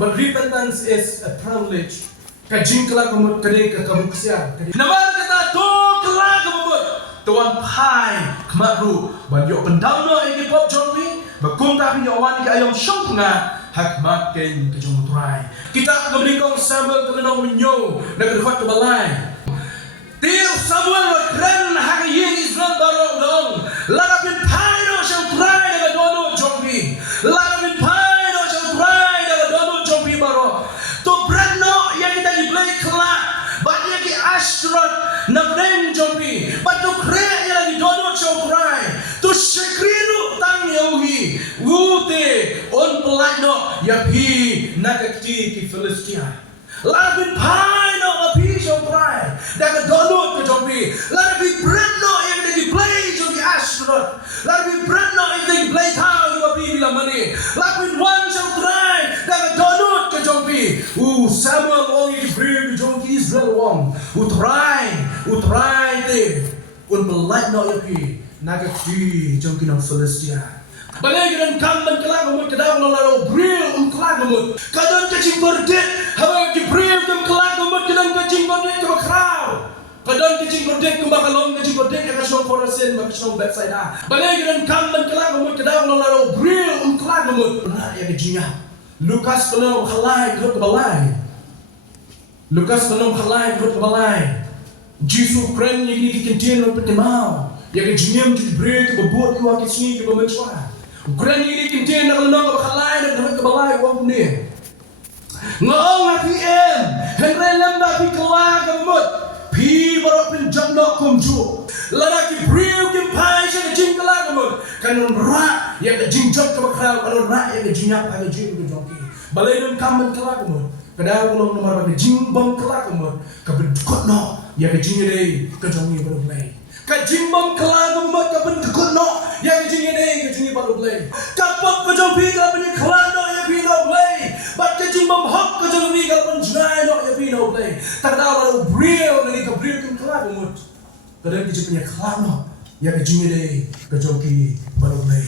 But repentance is a privilege. Kajing kelak kemut kadang kekabuksian. Nama kata tu kelak kemut. Tuan pai kemaru banyak pendana ini pop jombi. Bakum tapi nyawan ke ayam syongpunga hak makin kejumuturai. Kita keberikan Samuel kelenong menyo dan kedua ke Balei. Tiap Samuel keren hak yang Israel baru dong. Larapin pai no syongturai dengan dono jombi. Larapin pai no syongturai dengan dono jombi baru. Tu brano yang kita dibeli kelak, banyak yang Ashrat nabeng jombi. Batu keren yang lagi dono syongturai. Tu sekriru tang yauhi. Wute on pelakno yapi nakati ki Filistia. Larapin pai no api syongturai. Dan dono ke jombi. Larapin brano yang dibeli jombi Ashrat. Larapin brano yang dibeli tahu api bila mani. Larapin wan syongturai. Dan dono ke jombi. Samuel wong yang diberi jombi Israel wong. Utrai te. Un pelakno yapi nakati jombi ng Filistia. Balei dan kamban kelak kemut kedang lalu bril kelak kemut. Kadang kecing berdet, hawa bril kelak kemut kadang kecing berdet ke bakrau. Kadang kecing berdet ke bakalong kecing berdet ke kasong forasen bakasong website ah. Balei dan kamban kelak kemut kedang lalu bril kelak kemut. Benar ya kejinya. Lukas penuh halai ke Balei. Lukas penuh halai ke Balei. Jesus keren yang ini kikintin untuk temau. Ya kejinya menjadi bril ke bebut ke wakisni ke bemencuan. Ukuran ini kintin nak lenong ke bakalai dan dapat ke Balei wang ni. Ngong api henry lembah api kelak kemut. Pi baru pinjam nak kumju. Lelaki beriu kimpai saya kejing kelak kemut. Kanon rak yang kejing jod ke bakrau. Kanon rak yang kejing apa kejing ke joki. Balei dan kamben kelak kemut. Kadang ulung nomor kejing bang kelak kemut. Kabedukut no yang kejing ini kejongi baru Balei. Kajimbang kelak kemut kabedukut no yang kejing ini kejing baru Balei. Kapok kejompi kalau punya kelak no yang pino Balei. Bat kajimbang hok kejompi kalau pun jenai no yang pino Balei. Tak tahu lalu bril dari kebril kem kelak kemut. Kadang kejing punya kelak no yang kejing ini kejompi baru Balei.